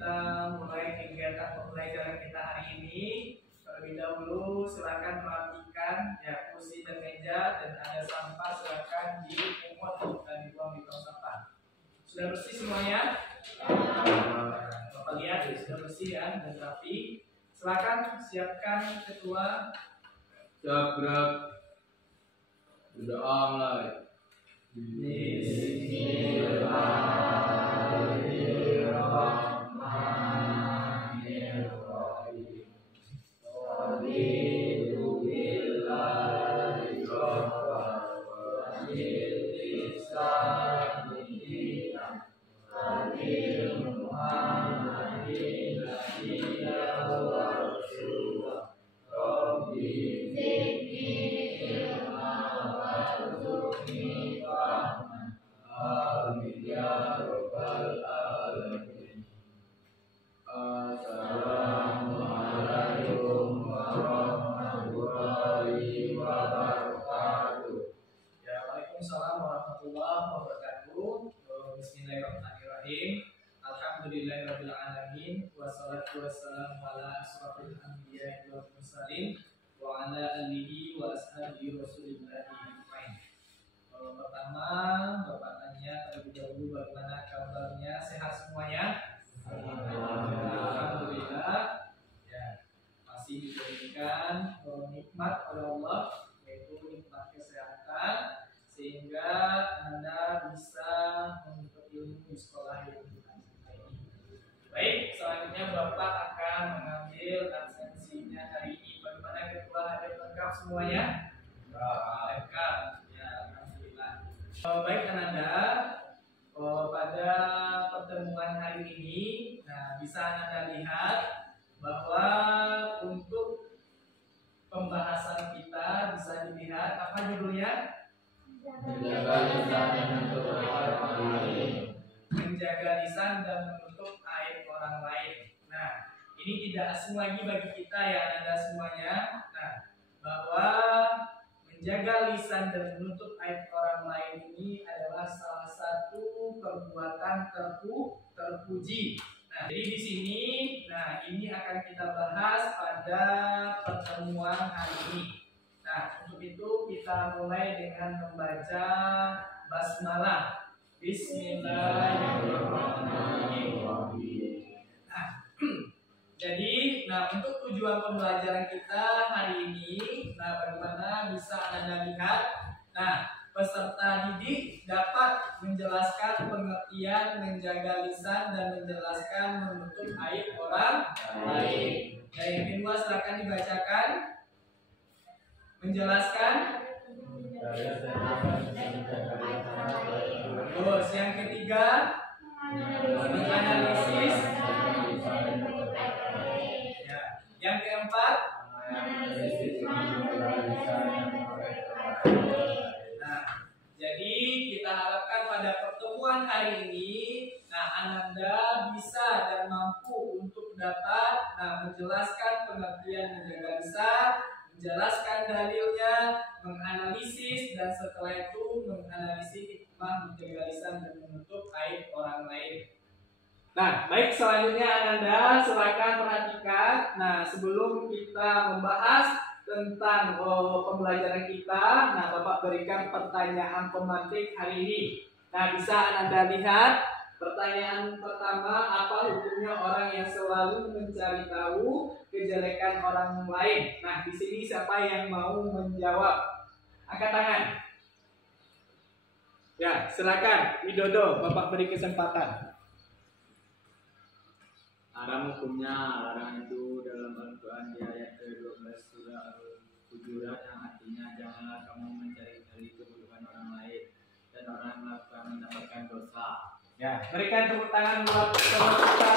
kita mulai kegiatan pembelajaran kita hari ini, terlebih dahulu silakan perhatikan ya kursi dan meja, dan ada sampah silakan dipungut dan dibuang di tong sampah. Sudah bersih semuanya? Bapak lihat sudah bersih ya dan rapi. Silakan siapkan ketua. Gerak. Berdoa mulai. Waalaikumsalam warahmatullahi wabarakatuh. Bismillahirrahmanirrahim. Alhamdulillahirabbil alamin, wassalatu wassalamu ala asrofil anbiya'i wal mursalin wa ala alihi wa ashabihi rasulillahi ajmain. Pertama, Bapak tanya terlebih dahulu bagaimana kabarnya, sehat semuanya? Alhamdulillah. Ya, masih diberikan nikmat oleh Allah, yaitu nikmat kesehatan, sehingga Anda bisa menuntut ilmu di sekolah yang kita ini. Baik, selanjutnya Bapak akan mengambil absensinya hari ini. Bagaimana ketua hadir lengkap semuanya? Lengkap, ya alhamdulillah. Baik Anda, pada pertemuan hari ini, nah bisa Anda lihat bahwa untuk pembahasan kita bisa dilihat apa judulnya? Menjaga lisan dan menutup aib orang lain. Nah, ini tidak asing lagi bagi kita ya Anda semuanya. Nah, bahwa menjaga lisan dan menutup aib orang lain ini adalah salah satu perbuatan terpuji. Nah, jadi di sini, nah ini akan kita bahas pada pertemuan hari ini. Nah, untuk itu kita mulai dengan membaca basmalah. Bismillahirrahmanirrahim. Nah, jadi, untuk tujuan pembelajaran kita hari ini, bagaimana bisa Anda lihat? Peserta didik dapat menjelaskan pengertian menjaga lisan dan menjelaskan menutup aib orang lain. Yang kedua, silakan dibacakan. Menjelaskan. Terus yang ketiga, menganalisis. Ya. Yang keempat, jadi kita harapkan pada pertemuan hari ini, Anda bisa dan mampu untuk dapat menjelaskan pengertian menjaga lisan, menjelaskan dalilnya, menganalisis, dan setelah itu menganalisis hikmah menjaga lisan dan menutup aib orang lain. Baik, selanjutnya Anda silakan perhatikan. Sebelum kita membahas tentang pembelajaran kita, Bapak berikan pertanyaan pemantik hari ini. Bisa Anda lihat pertanyaan pertama, apa hukumnya orang yang selalu mencari tahu kejelekan orang lain? Di sini siapa yang mau menjawab? Angkat tangan. Ya, silakan Widodo, Bapak beri kesempatan. Haram hukumnya, larangan itu dalam Al-Quran di ayat ke-12 surah Al-Hujurat, yang artinya janganlah kamu mencari keburukan orang lain dan orang melakukan mendapatkan dosa. Ya, berikan tepuk tangan buat teman kita.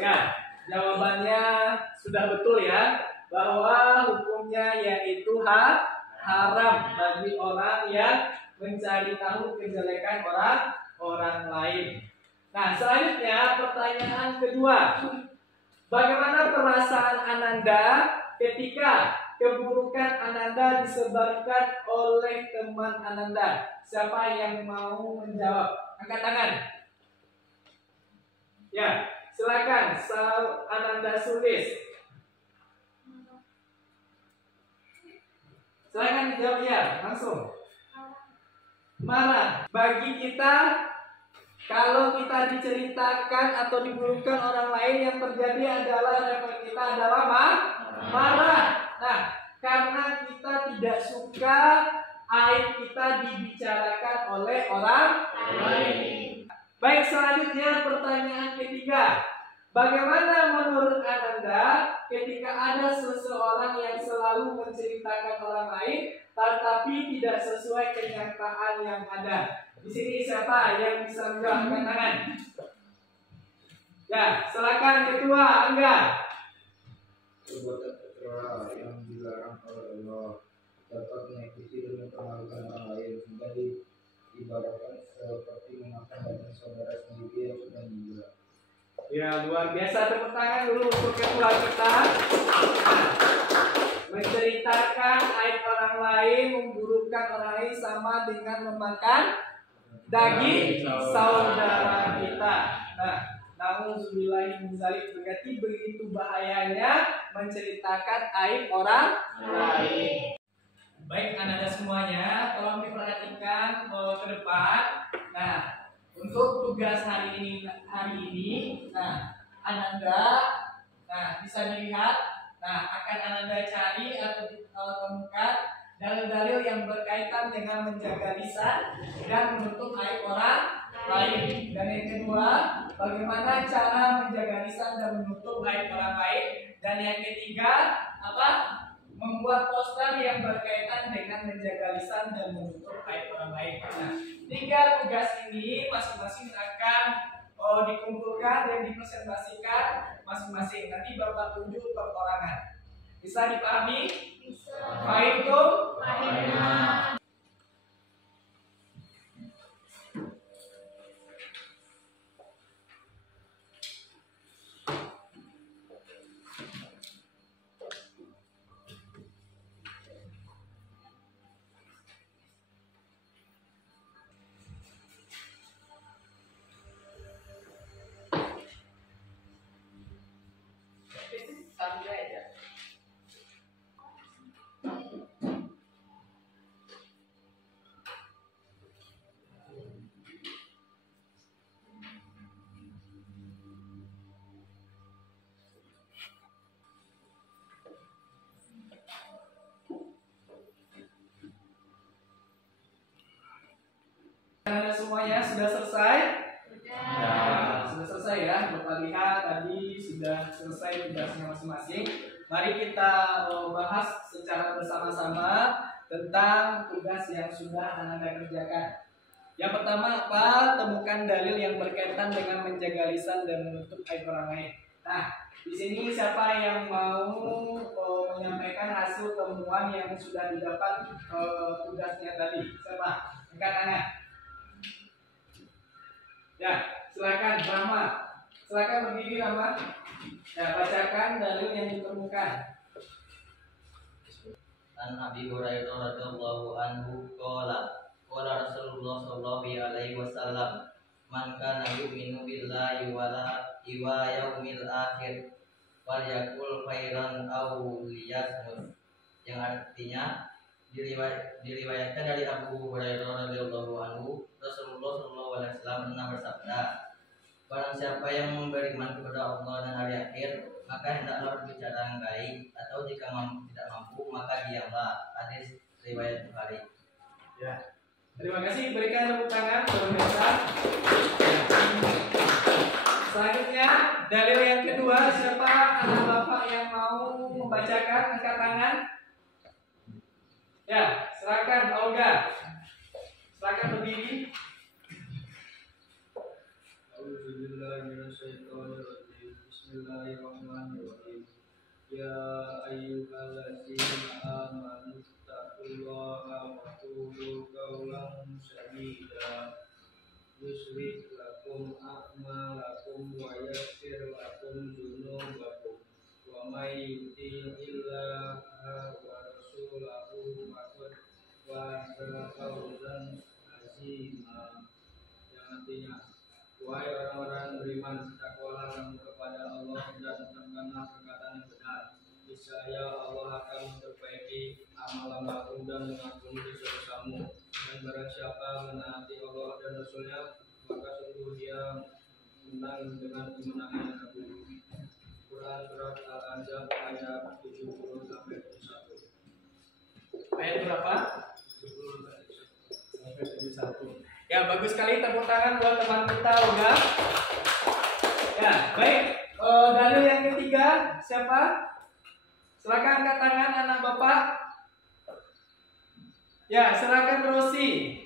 Ya, jawabannya sudah betul ya, bahwa hukumnya yaitu haram bagi orang yang mencari tahu kejelekan orang lain. Selanjutnya pertanyaan kedua. Bagaimana perasaan Ananda ketika keburukan Ananda disebarkan oleh teman Ananda? Siapa yang mau menjawab? Angkat tangan. Ya, silakan Ananda Sulis. Silakan dijawab ya, langsung. Marah. Bagi kita, kalau kita diceritakan atau diburukkan orang lain, yang terjadi adalah refleks kita adalah marah. Nah, karena kita tidak suka aib kita dibicarakan oleh orang lain. Baik, selanjutnya pertanyaan ketiga. Bagaimana menurut Ananda ketika ada seseorang yang selalu menceritakan orang lain tetapi tidak sesuai kenyataan yang ada? Di sini siapa yang bisa menjawab? Angkat tangan. Ya, silakan Ketua Angga. Perbuatan tercela yang dilarang oleh Allah dapat menyakiti dan mempermalukan orang lain, sehingga diibaratkan seperti memakan daging saudara sendiri yang sudah meninggal. Ya, luar biasa. Tepuk tangan dulu untuk Ketua kita. Nah, menceritakan aib orang lain, memburukkan orang lain sama dengan memakan daging saudara kita. Nah, nauzubillahiminzalik, berarti begitu bahayanya menceritakan aib orang lain. Baik, Ananda semuanya, tolong diperhatikan ke depan. Nah, untuk tugas hari ini, nah, Ananda, nah, bisa dilihat, nah, akan Ananda cari atau temukan dalil-dalil yang berkaitan dengan menjaga lisan dan menutup aib orang lain. Dan yang kedua, bagaimana cara menjaga lisan dan menutup aib orang lain. Dan yang ketiga, apa? Membuat poster yang berkaitan dengan menjaga lisan dan menutup aib orang lain. Nah, 3 tugas ini masing-masing akan dikumpulkan dan dipresentasikan masing-masing. Nanti Bapak tunjuk perorangan. Bisa dipahami? Bisa. Fahimtum? Fahimna. Sambil aja. Anda semuanya sudah selesai? Ya, sudah selesai ya. Bapak lihat tadi sudah selesai tugasnya masing-masing. Mari kita bahas secara bersama-sama tentang tugas yang sudah Anda kerjakan. Yang pertama apa? Temukan dalil yang berkaitan dengan menjaga lisan dan menutup aib orang lain. Nah, di sini siapa yang mau menyampaikan hasil temuan yang sudah didapat tugasnya tadi? Siapa? Angkat tangan. Ya, silakan Rama. Silakan berdiri Rama. Ya, bacakan dalil yang ditemukan. An Abi Hurairah radhiyallahu anhu qala Rasulullah sallallahu alaihi wasallam man kana yu'minu billahi wa yaumil akhir falyakul khairan aw liyasmut, yang artinya diriwayatkan dari Abu Hurairah radhiyallahu anhu, Rasulullah sallallahu alaihi wasallam pernah bersabda, barang siapa yang beriman kepada Allah dan hari akhir, maka hendaklah berbicara yang baik, atau jika tidak mampu maka diamlah. Hadis riwayat Bukhari. Ya. Terima kasih, berikan tepuk tangan pemirsa. Selanjutnya dalil yang kedua, siapa anak bapak yang mau membacakan? Angkat tangan. Ya, silakan Olga. Silakan berdiri. Bismillahirrahmanirrahim. Ya ayyuhallazina amanu taqullaha wa qulu qawlan sadida yuslih lakum a'malakum wa yaghfir lakum dzunubakum wa may yuti'illaha wa rasulahu faqad faza fawzan azima, yang artinya Wahai orang-orang yang beriman, bertakwalah kamu kepada Allah dan ucapkanlah perkataan yang benar. Niscaya Allah akan memperbaiki amalan kamu dan mengampuni dosa-dosamu. Dan barang siapa menaati Allah dan Rasulnya, maka sungguh dia menang dengan kemenangan yang agung. Quran surat Al-Anzab ayat 70 sampai 71. Ayat berapa? 70 sampai 71. Ya, bagus sekali, tepuk tangan buat teman kita udah. Ya, baik. Dalil yang ketiga siapa? Silakan angkat tangan anak bapak. Ya, silakan Rosi.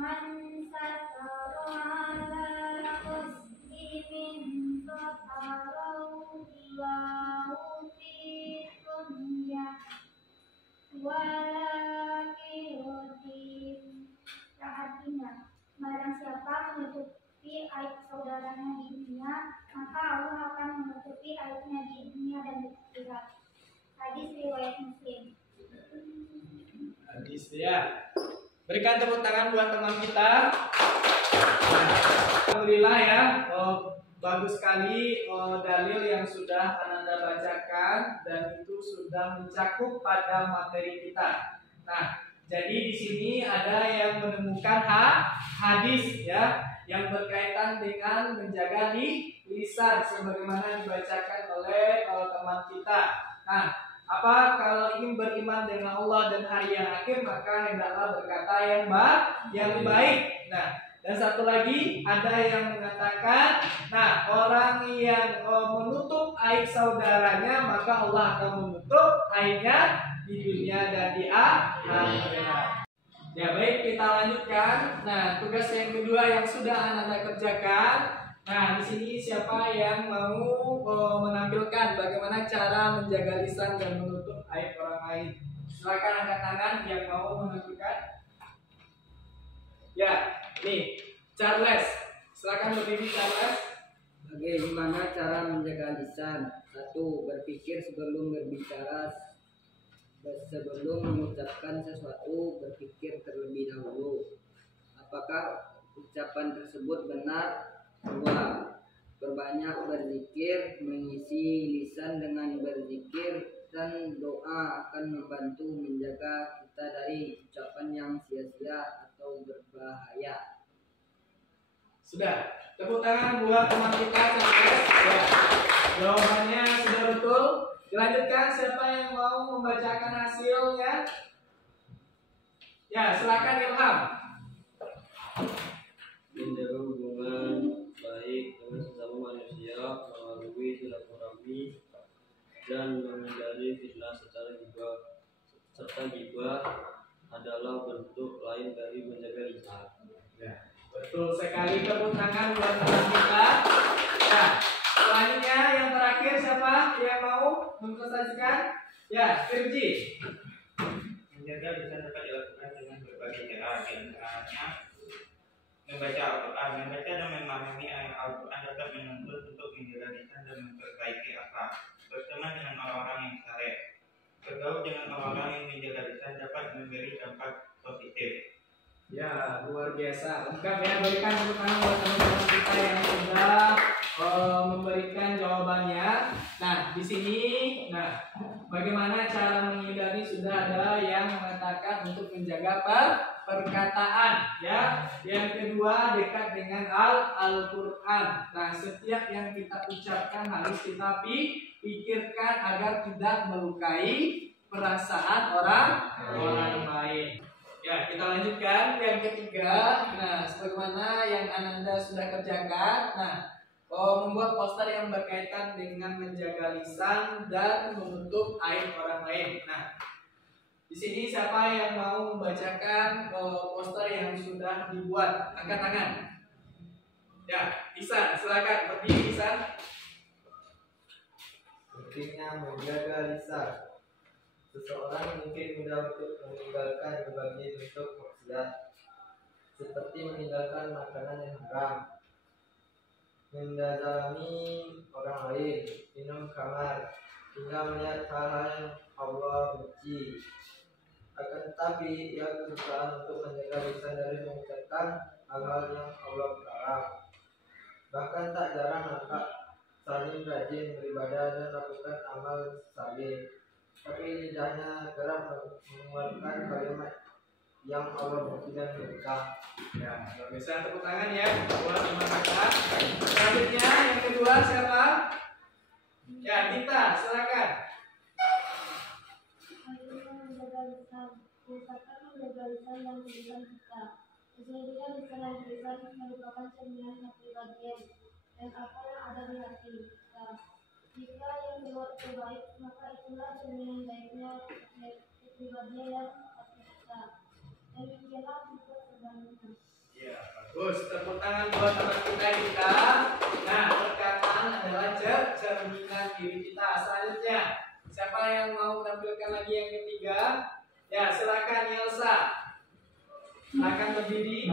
Man satara ala muslimin satarau Allahu fi dunya wal akhirati. Yang artinya, barang siapa menutupi aib saudaranya di dunia, maka Allah akan menutupi aibnya di dunia dan di akhirat. Hadis riwayat Muslim. Hadis ya. Berikan tepuk tangan buat teman kita. Alhamdulillah ya, bagus sekali dalil yang sudah Ananda bacakan dan itu sudah mencakup pada materi kita. Nah, jadi di sini ada yang menemukan hadis ya yang berkaitan dengan menjaga lisan sebagaimana dibacakan oleh teman kita. Nah, apa kalau ingin beriman dengan Allah dan hari yang akhir, maka hendaklah berkata yang baik. Nah, dan satu lagi ada yang mengatakan, nah orang yang menutup aib saudaranya, maka Allah akan menutup aibnya di dunia dan di akhirat. Ya baik, kita lanjutkan. Nah, tugas yang kedua yang sudah Anda kerjakan. Nah, di sini siapa yang mau menampilkan bagaimana cara menjaga lisan dan menutup aib orang lain? Silakan angkat tangan yang mau menampilkan. Ya, nih, Charles. Silakan berdiri, Charles. Bagaimana cara menjaga lisan? 1. Berpikir sebelum berbicara. Sebelum mengucapkan sesuatu, berpikir terlebih dahulu. Apakah ucapan tersebut benar? 2. Berbanyak berzikir, mengisi lisan dengan berzikir dan doa akan membantu menjaga kita dari ucapan yang sia-sia atau berbahaya. Sudah, tepuk tangan buat teman kita Charles. Ya. Jawabannya sudah betul. Dilanjutkan, siapa yang mau membacakan hasilnya? Ya, silakan Ilham. Menjaga hubungan baik dengan sesama manusia melalui silaturahmi dan menghindari fitnah serta gibah adalah bentuk lain dari menjaga lisan. Ya, betul sekali, tepuk tangan buat teman kita. Ya, selanjutnya yang terakhir siapa yang mau mempresentasikan? Ya, Firji. Menjaga lisan dapat dilakukan dengan berbagai cara, di antaranya membaca Al-Quran. Membaca dan memahami ayat Al-Quran dapat menuntut untuk menjaga lisan dan memperbaiki akhlak. Berteman dengan orang-orang yang saleh. Bergaul dengan orang-orang yang menjaga lisan dapat memberi dampak positif. Ya, luar biasa. Lengkap ya, berikan tepuk tangan buat teman-teman kita yang sudah memberikan jawabannya. Nah, di sini, bagaimana cara menghindari, sudah ada yang mengatakan untuk menjaga perkataan, ya. Yang kedua, dekat dengan Al-Quran. Nah, setiap yang kita ucapkan harus kita pikirkan agar tidak melukai perasaan orang lain. Ya, kita lanjutkan yang ketiga. Nah, sebagaimana yang Ananda sudah kerjakan, membuat poster yang berkaitan dengan menjaga lisan dan menutup aib orang lain. Nah, di sini siapa yang mau membacakan poster yang sudah dibuat? Angkat tangan. Ya, Isan, silakan berdiri Isan. Pentingnya menjaga lisan. Seseorang mungkin mudah untuk meninggalkan berbagai bentuk maksiat, seperti meninggalkan makanan yang haram, mendalami orang lain, minum khamar, hingga melihat hal-hal yang Allah benci. Akan tetapi ia berusaha untuk menjaga lisan dari mengucapkan hal-hal yang Allah larang. Bahkan tak jarang nampak saling rajin beribadah dan lakukan amal saleh, tapi lidahnya kerap mengeluarkan kalimat yang Allah benci dan murka. Ya, bisa tepuk tangan ya buat teman kita. Selanjutnya yang kedua siapa? Ya, Dita, silakan. Menjaga lisan, usahakan menjaga lisan dan tulisan kita. Sesungguhnya lisan dan tulisan merupakan cerminan kepribadian dan apa yang ada di hati kita. Jika yang dibuat terbaik, maka itulah cerminan baiknya kepribadian dan hati kita. Demikianlah juga sebaliknya. Ya, bagus. Tepuk tangan buat teman kita. Nah, perkataan adalah cerminan diri kita. Selanjutnya, siapa yang mau menampilkan lagi yang ketiga? Ya, silakan Elsa. Silakan berdiri.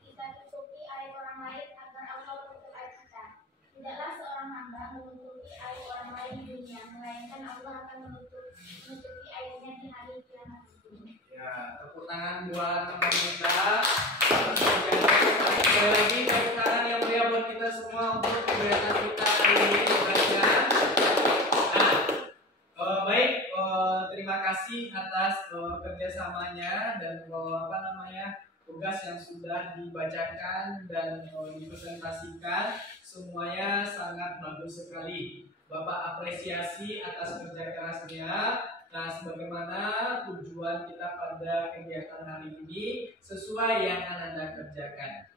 Kita tutupi aib orang lain agar Allah menutup aib kita. Tidaklah seorang hamba menutupi aib orang lain di dunia, melainkan Allah akan menutupi aibnya di hari kiamat itu. Ya, tepuk tangan buat teman kita. Sekali lagi tepuk tangan yang mulia buat kita semua untuk kegiatan kita hari ini. Baik, terima kasih atas kerjasamanya dan tugas yang sudah dibacakan dan dipresentasikan. Semuanya sangat bagus sekali. Bapak apresiasi atas kerja kerasnya. Nah, sebagaimana tujuan kita pada kegiatan hari ini sesuai yang Ananda kerjakan.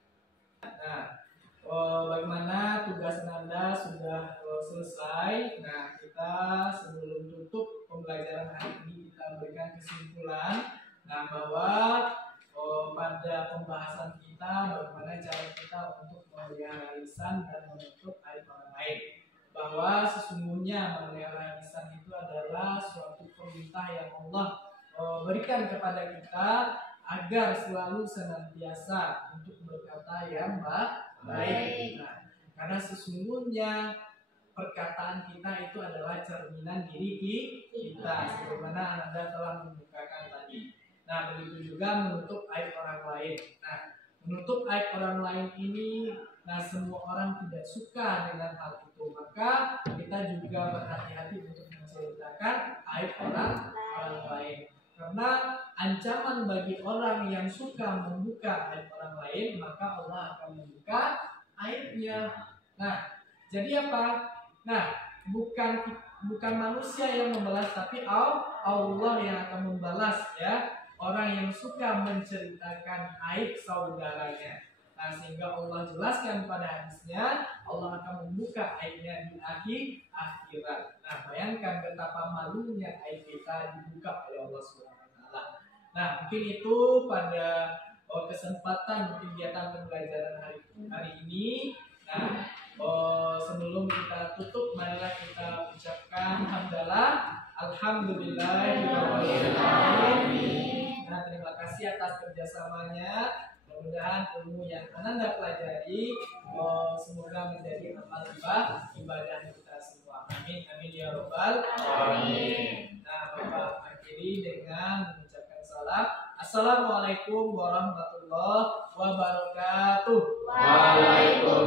Nah, bagaimana tugas Ananda sudah selesai. Nah, kita sebelum tutup pembelajaran hari ini kita berikan kesimpulan. Nah, bahwa pada pembahasan kita bagaimana cara kita untuk memelihara lisan dan menutup aib orang lain. Bahwa sesungguhnya memelihara lisan itu adalah suatu perintah yang Allah berikan kepada kita agar selalu senantiasa untuk berkata yang baik. Nah, karena sesungguhnya perkataan kita itu adalah cerminan diri kita, sebagaimana Anda telah membukakan tadi. Nah, begitu juga menutup aib orang lain. Nah, menutup aib orang lain ini, nah semua orang tidak suka dengan hal itu. Maka kita juga berhati-hati untuk menceritakan aib orang lain. Karena ancaman bagi orang yang suka membuka aib orang lain, maka Allah akan membuka aibnya. Nah, jadi apa? Nah, bukan manusia yang membalas, tapi Allah yang akan membalas ya. Orang yang suka menceritakan aib saudaranya. Nah, sehingga Allah jelaskan pada hadisnya, Allah akan membuka aibnya di akhirat. Nah, bayangkan betapa malunya aib kita dibuka oleh Allah SWT. Nah, mungkin itu pada kesempatan kegiatan pembelajaran hari ini. Nah, sebelum kita tutup, marilah kita ucapkan hamdalah. Alhamdulillahirrahmanirrahim. Nah, terima kasih atas kerjasamanya. Mudah-mudahan ilmu yang Ananda pelajari semoga menjadi amal ibadah kita semua. Amin, amin ya robbal alamin. Nah, Bapak akhiri dengan mengucapkan salam. Assalamualaikum warahmatullahi wabarakatuh. Waalaikumsalam.